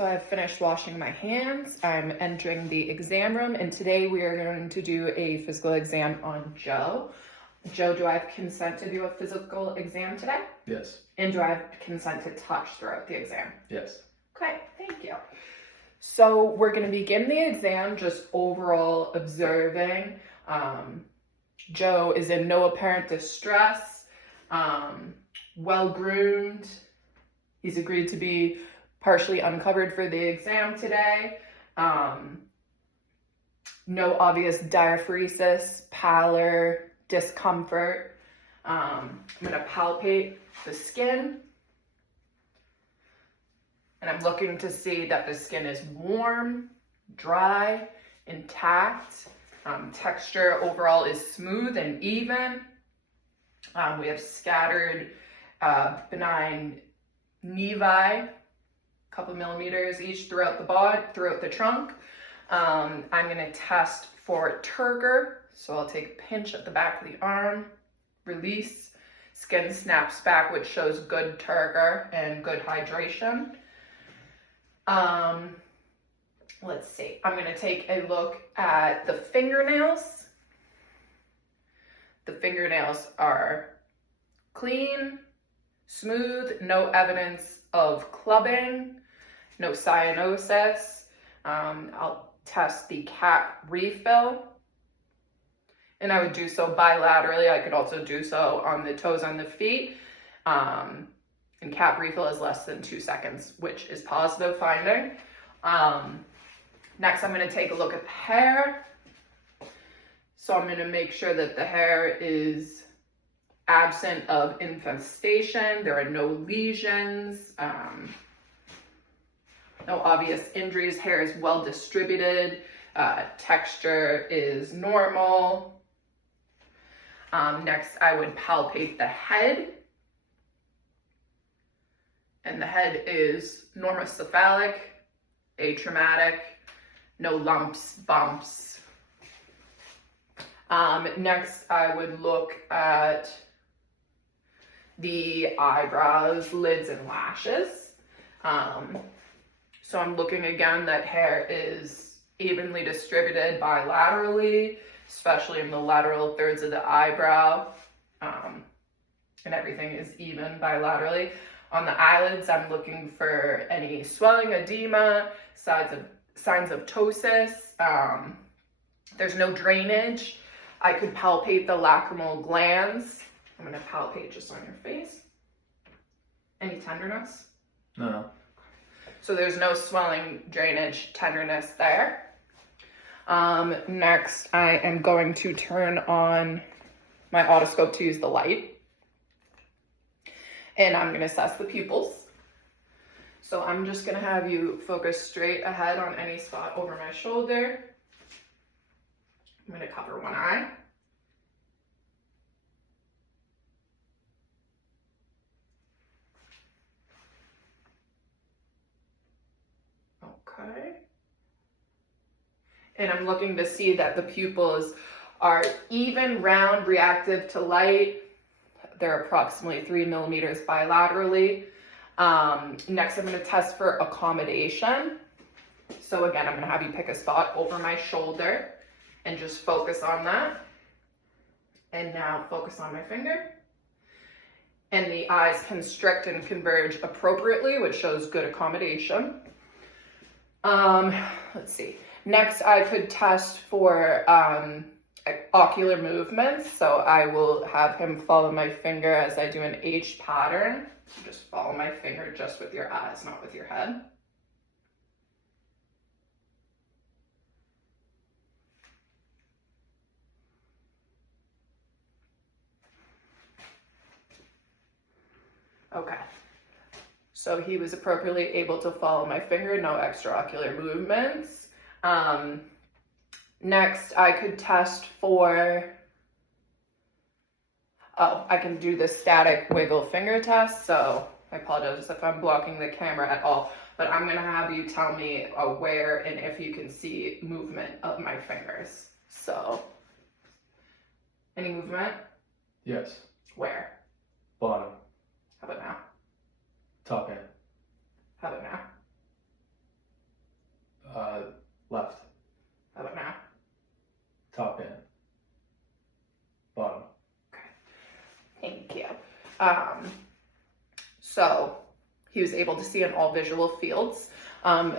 So I've finished washing my hands. I'm entering the exam room, and today we are going to do a physical exam on Joe. Joe, do I have consent to do a physical exam today? Yes. And do I have consent to touch throughout the exam? Yes. Okay, thank you. So we're going to begin the exam just overall observing. Joe is in no apparent distress, well-groomed. He's agreed to be partially uncovered for the exam today. No obvious diaphoresis, pallor, discomfort. I'm going to palpate the skin. And I'm looking to see that the skin is warm, dry, intact. Texture overall is smooth and even. We have scattered benign nevi, a couple millimeters each throughout the body, throughout the trunk. I'm going to test for turgor. So I'll take a pinch at the back of the arm, release, skin snaps back, which shows good turgor and good hydration. Let's see, I'm going to take a look at the fingernails. The fingernails are clean, smooth, no evidence of clubbing, no cyanosis. I'll test the cap refill, and I would do so bilaterally. I could also do so on the toes on the feet. And cap refill is less than 2 seconds, which is positive finding. Next, I'm going to take a look at the hair. So I'm going to make sure that the hair is absent of infestation. There are no lesions, no obvious injuries. Hair is well distributed. Texture is normal. Next, I would palpate the head. And the head is normocephalic, atraumatic, no lumps, bumps. Next, I would look at the eyebrows, lids, and lashes. So I'm looking again that hair is evenly distributed bilaterally, especially in the lateral thirds of the eyebrow, and everything is even bilaterally. On the eyelids, I'm looking for any swelling, edema, signs of ptosis. There's no drainage. I could palpate the lacrimal glands. I'm going to palpate just on your face. Any tenderness? No. So there's no swelling, drainage, tenderness there. Next, I am going to turn on my otoscope to use the light. And I'm going to assess the pupils. So I'm just going to have you focus straight ahead on any spot over my shoulder. I'm going to cover one eye. Okay. And I'm looking to see that the pupils are even, round, reactive to light. They're approximately 3 millimeters bilaterally. Next, I'm going to test for accommodation. So again, I'm going to have you pick a spot over my shoulder and just focus on that. And now focus on my finger. And the eyes constrict and converge appropriately, which shows good accommodation. Let's see. Next, I could test for ocular movements. So I will have him follow my finger as I do an H pattern. So just follow my finger just with your eyes, not with your head. Okay. So he was appropriately able to follow my finger, no extraocular movements. Next, I could test for, I can do the static wiggle finger test. So I apologize if I'm blocking the camera at all, but I'm going to have you tell me where and if you can see movement of my fingers. So, any movement? Yes. Where? Bottom. How about now? Top end. How about now? Left. How about now? Top in. Bottom. Thank you. So he was able to see in all visual fields.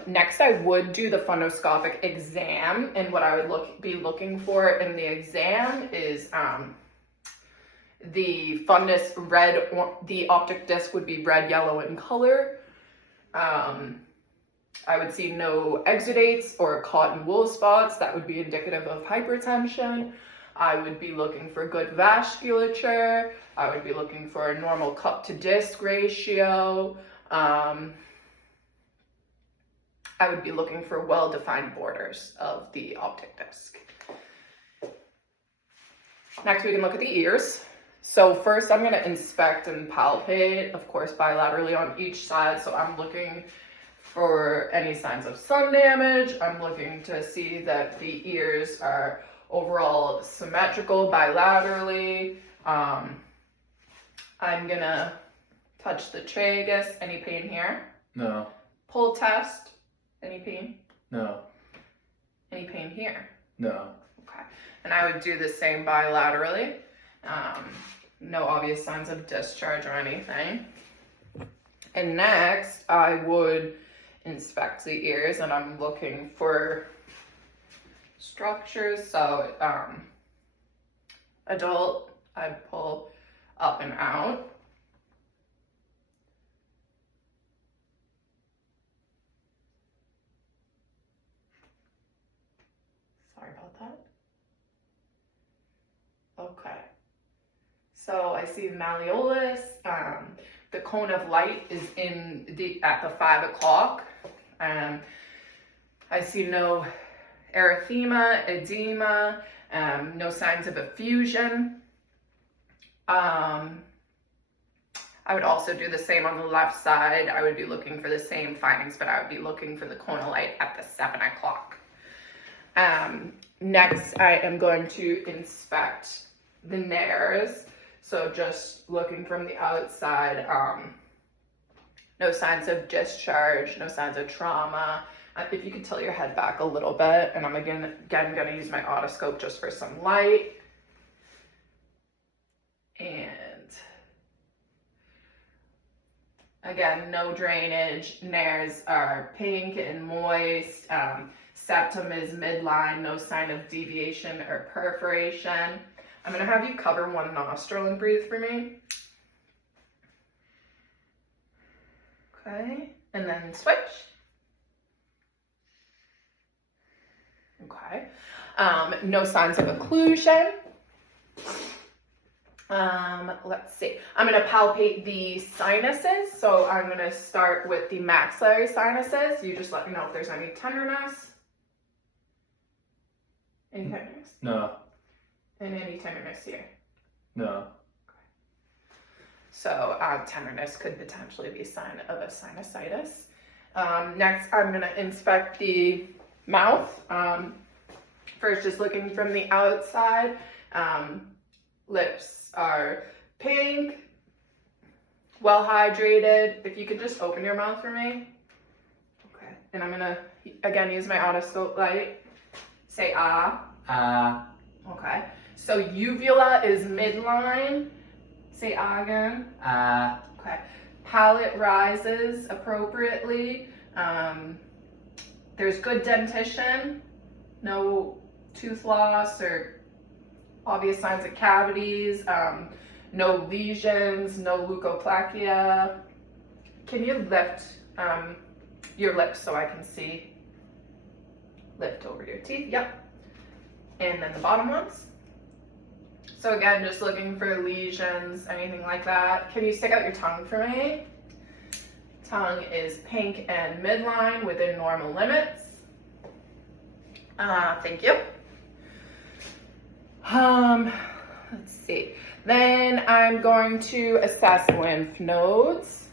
Next, I would do the fundoscopic exam, and what I would be looking for in the exam is the fundus red, or the optic disc would be red, yellow in color. I would see no exudates or cotton wool spots. That would be indicative of hypertension. I would be looking for good vasculature. I would be looking for a normal cup to disc ratio. I would be looking for well-defined borders of the optic disc. Next, we can look at the ears. So first, I'm going to inspect and palpate, of course, bilaterally on each side. So I'm looking for any signs of sun damage. I'm looking to see that the ears are overall symmetrical bilaterally. I'm gonna touch the tragus. Any pain here? No. Pull test. Any pain? No. Any pain here? No. Okay. And I would do the same bilaterally. No obvious signs of discharge or anything. And next, I would inspect the ears, and I'm looking for structures. So adult, I pull up and out. Sorry about that. Okay. So I see the malleolus. The cone of light is at the 5 o'clock. I see no erythema, edema, no signs of effusion. I would also do the same on the left side. I would be looking for the same findings, but I would be looking for the cone of light at the 7 o'clock. Next, I am going to inspect the nares. So just looking from the outside, no signs of discharge, no signs of trauma. If you could tilt your head back a little bit, and I'm again going to use my otoscope just for some light. And again, no drainage. Nares are pink and moist. Septum is midline, no sign of deviation or perforation. I'm going to have you cover one nostril and breathe for me. Okay, and then switch. Okay, no signs of occlusion. Let's see. I'm going to palpate the sinuses. So I'm going to start with the maxillary sinuses. You just let me know if there's any tenderness. Any tenderness? No. And any tenderness here? No. So tenderness could potentially be a sign of a sinusitis. Next, I'm going to inspect the mouth. First, just looking from the outside. Lips are pink, well hydrated. If you could just open your mouth for me. Okay. And I'm going to, again, use my otoscope light. Say ah. Ah. Okay. So uvula is midline. Say ah again. Ah. Okay. Palate rises appropriately. There's good dentition. No tooth loss or obvious signs of cavities. No lesions. No leukoplakia. Can you lift your lips so I can see? Lift over your teeth. Yep. And then the bottom ones. So again, just looking for lesions, anything like that. Can you stick out your tongue for me? Tongue is pink and midline within normal limits. Thank you. Let's see. Then I'm going to assess lymph nodes.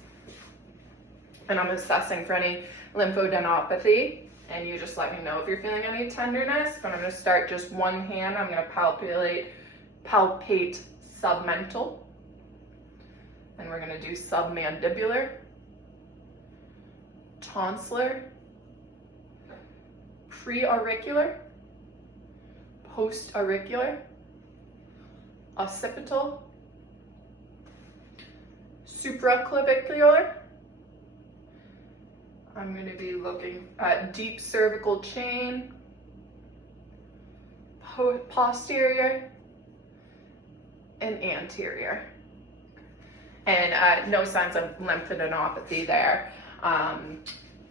And I'm assessing for any lymphadenopathy. And you just let me know if you're feeling any tenderness. But I'm going to start just one hand. I'm going to palpate submental. And we're going to do submandibular, tonsillar, preauricular, postauricular, occipital, supraclavicular. I'm going to be looking at deep cervical chain, posterior, and anterior. And no signs of lymphadenopathy there.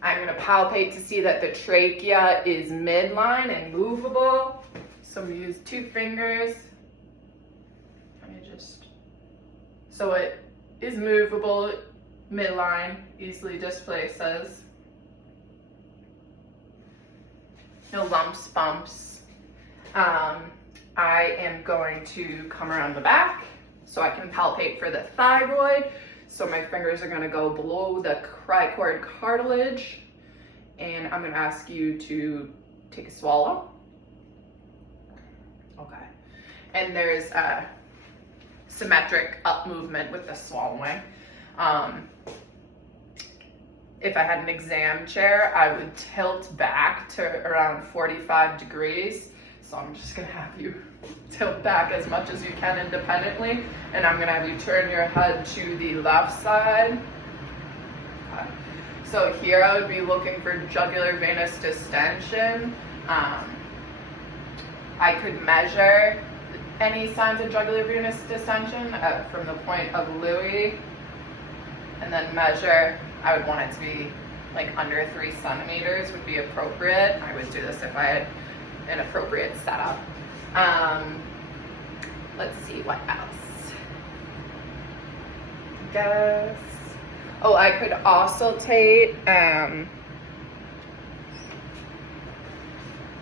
I'm going to palpate to see that the trachea is midline and movable. So I'm going to use 2 fingers. So it is movable, midline, easily displaces. No lumps, bumps. I am going to come around the back so I can palpate for the thyroid. So my fingers are going to go below the cricoid cartilage, and I'm going to ask you to take a swallow. Okay. And there's a symmetric up movement with the swallowing. If I had an exam chair, I would tilt back to around 45 degrees. So I'm just gonna have you tilt back as much as you can independently, and I'm gonna have you turn your head to the left side. Okay. So here I would be looking for jugular venous distension. I could measure any signs of jugular venous distension from the point of Louis, and then measure. I would want it to be like under 3 centimeters would be appropriate. I would do this if I had an appropriate setup. Let's see what else. Guess. Oh, I could auscultate.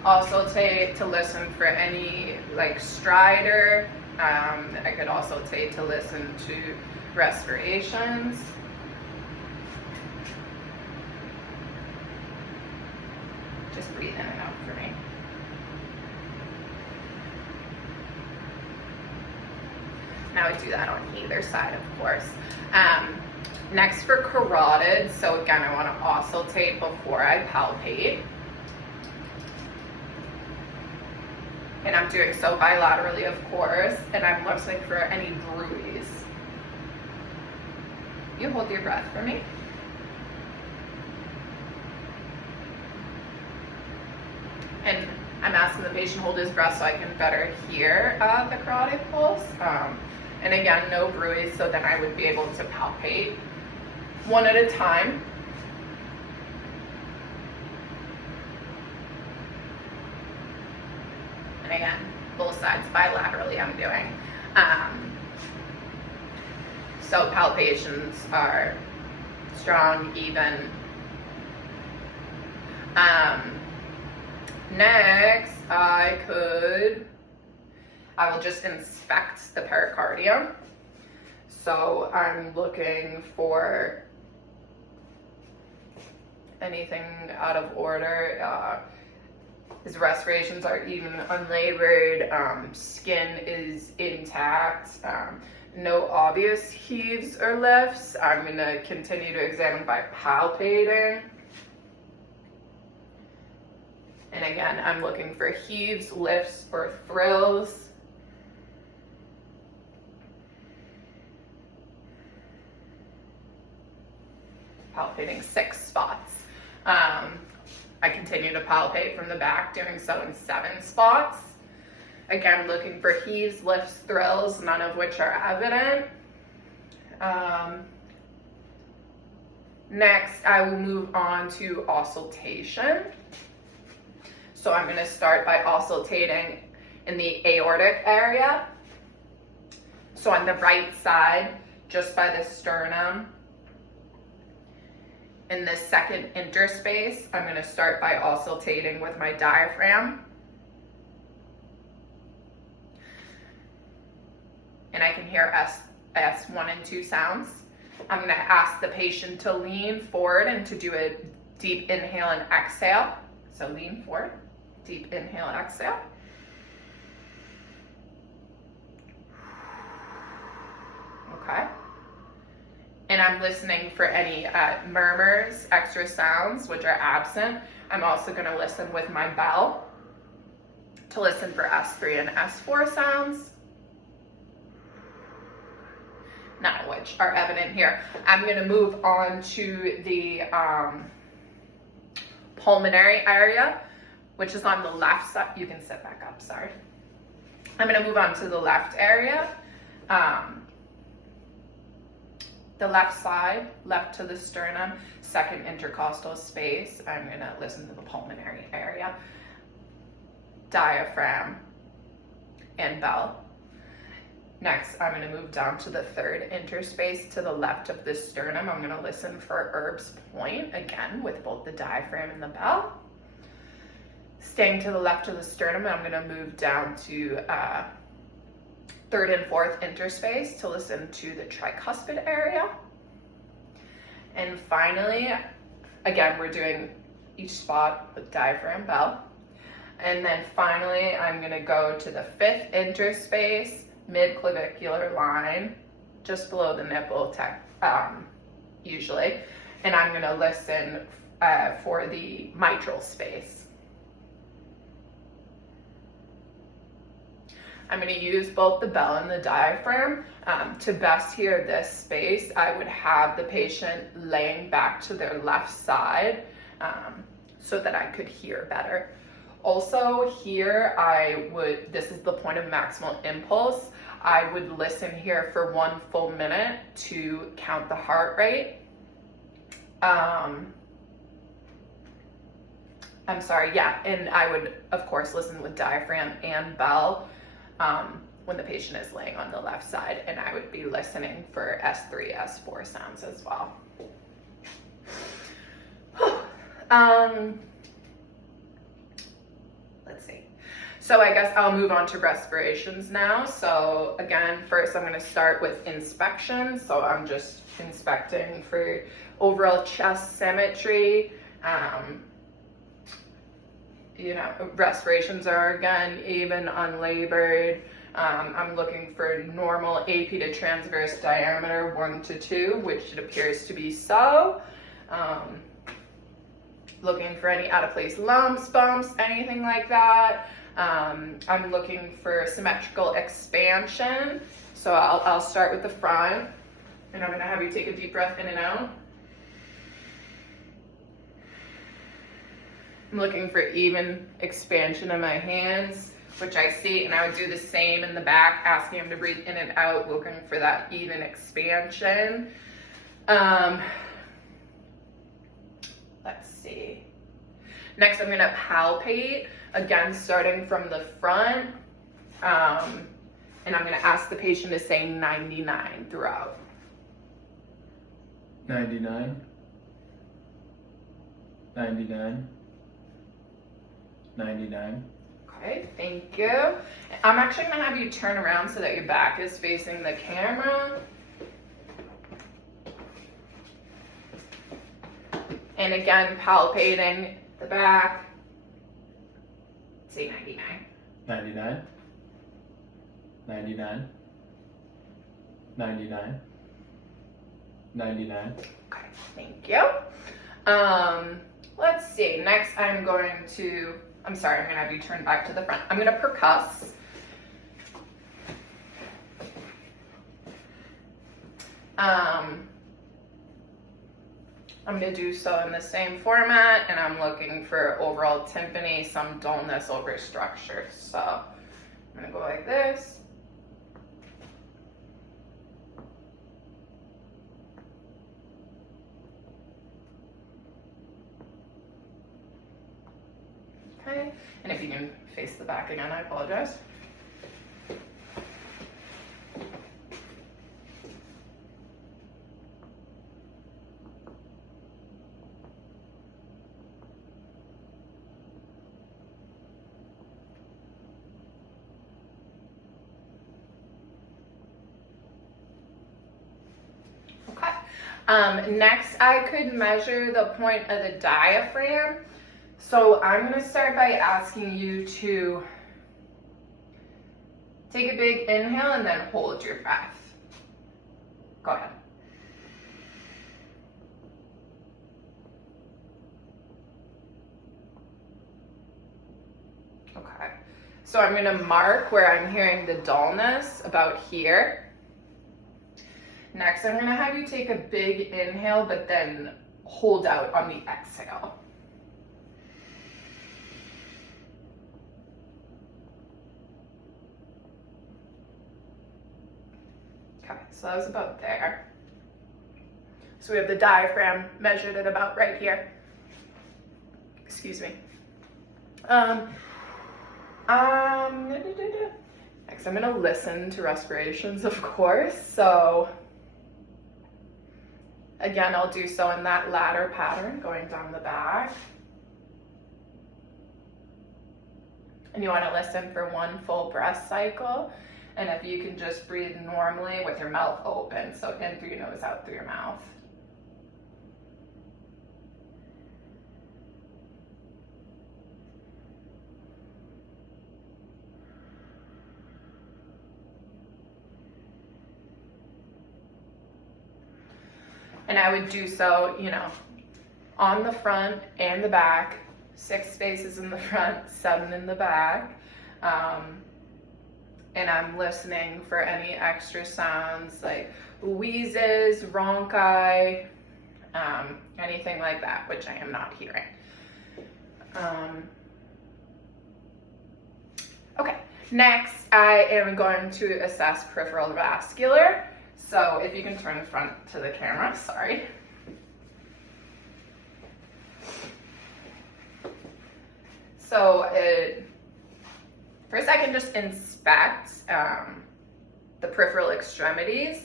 Auscultate to listen for any like stridor. I could auscultate to listen to respirations. Just breathe in and out for me. Now I do that on either side, of course. Next for carotid. So again, I want to auscultate before I palpate. And I'm doing so bilaterally, of course, and I'm listening for any bruise. You hold your breath for me. And I'm asking the patient hold his breath so I can better hear the carotid pulse. And again, no bruise, so then I would be able to palpate one at a time. And again, both sides bilaterally I'm doing. So palpations are strong, even. Next, I will just inspect the pericardium. So I'm looking for anything out of order. His respirations are even unlabored, skin is intact, no obvious heaves or lifts. I'm going to continue to examine by palpating. And again, I'm looking for heaves, lifts, or thrills. Palpating 6 spots. I continue to palpate from the back, doing so in 7 spots. Again, looking for heaves, lifts, thrills, none of which are evident. Next, I will move on to auscultation. So I'm going to start by auscultating in the aortic area. So on the right side, just by the sternum. In this second interspace, I'm going to start by auscultating with my diaphragm. And I can hear S1 and 2 sounds. I'm going to ask the patient to lean forward and to do a deep inhale and exhale. So lean forward, deep inhale and exhale. Okay. And I'm listening for any murmurs, extra sounds, which are absent. I'm also going to listen with my bell to listen for S3 and S4 sounds, none of which are evident here. I'm going to move on to the pulmonary area, which is on the left side. You can sit back up, sorry. I'm going to move on to the left area. The left side, left to the sternum, second intercostal space. I'm going to listen to the pulmonary area, diaphragm, and bell. Next, I'm going to move down to the third interspace to the left of the sternum. I'm going to listen for Erb's point, again, with both the diaphragm and the bell. Staying to the left of the sternum, I'm going to move down to third and fourth interspace to listen to the tricuspid area. And finally, again, we're doing each spot with diaphragm, bell. And then finally, I'm going to go to the fifth interspace, mid-clavicular line, just below the nipple, usually. And I'm going to listen for the mitral space. I'm going to use both the bell and the diaphragm. To best hear this space, I would have the patient laying back to their left side so that I could hear better. Also here, this is the point of maximal impulse. I would listen here for 1 full minute to count the heart rate. I'm sorry, yeah, and I would, of course, listen with diaphragm and bell when the patient is laying on the left side, and I would be listening for S3, S4 sounds as well. Let's see. So I guess I'll move on to respirations now. So again, first I'm going to start with inspection. So I'm just inspecting for overall chest symmetry. Respirations are, again, even, unlabored. I'm looking for normal AP to transverse diameter 1 to 2, which it appears to be so. Looking for any out of place lumps, bumps, anything like that. I'm looking for symmetrical expansion. So I'll start with the front, and I'm going to have you take a deep breath in and out. I'm looking for even expansion in my hands, which I see, and I would do the same in the back, asking him to breathe in and out, looking for that even expansion. Let's see. Next, I'm going to palpate, again, starting from the front, and I'm going to ask the patient to say 99 throughout. 99. 99. 99. Okay, thank you. I'm actually going to have you turn around so that your back is facing the camera. And again, palpating the back. Say 99. 99. 99. 99. 99. Okay, thank you. Let's see. Next, I'm going to have you turn back to the front. I'm going to percuss. I'm going to do so in the same format, and I'm looking for overall tympany, some dullness over structure. So I'm going to go like this. Okay, and if you can face the back again, I apologize. Next, I could measure the point of the diaphragm. So I'm going to start by asking you to take a big inhale and then hold your breath. Go ahead. Okay. So I'm gonna mark where I'm hearing the dullness about here. Next, I'm gonna have you take a big inhale, but then hold out on the exhale. Okay, so that was about there. So we have the diaphragm measured at about right here. Excuse me. Next, I'm gonna listen to respirations, of course. So again, I'll do so in that ladder pattern, going down the back. And you wanna listen for one full breath cycle. And if you can just breathe normally with your mouth open. So in through your nose, out through your mouth. And I would do so, you know, on the front and the back, 6 spaces in the front, 7 in the back. And I'm listening for any extra sounds like wheezes, rhonchi, anything like that, which I am not hearing. Okay, next I am going to assess peripheral vascular. So if you can turn front to the camera, sorry. So first I can just inspect the peripheral extremities,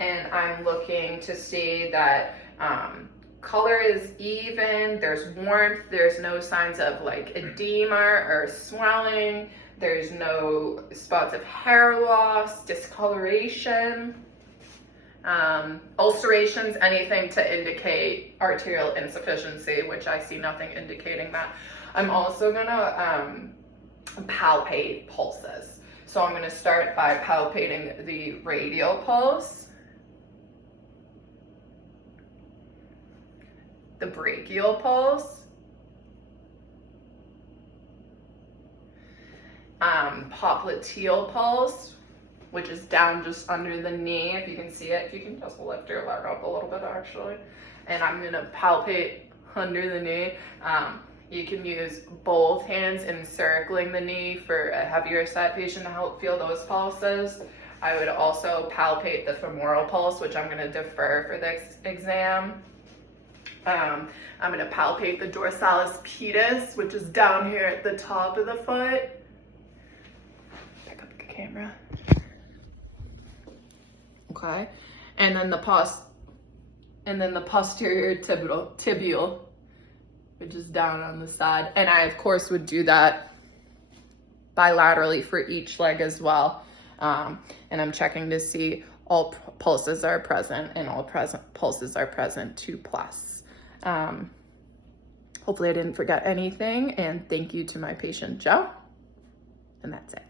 and I'm looking to see that color is even, there's warmth, there's no signs of like edema or swelling, there's no spots of hair loss, discoloration. Ulcerations, anything to indicate arterial insufficiency, which I see nothing indicating that. I'm also gonna palpate pulses. So I'm gonna start by palpating the radial pulse, the brachial pulse, popliteal pulse, which is down just under the knee, if you can see it. If you can just lift your leg up a little bit, actually. And I'm gonna palpate under the knee. You can use both hands encircling the knee for a heavier set patient to help feel those pulses. I would also palpate the femoral pulse, which I'm gonna defer for this exam. I'm gonna palpate the dorsalis pedis, which is down here at the top of the foot. Pick up the camera. Okay, and then the posterior tibial, which is down on the side. And I, of course, would do that bilaterally for each leg as well. And I'm checking to see all pulses are present, and all pulses are present 2+. Hopefully I didn't forget anything, and thank you to my patient, Joe. And that's it.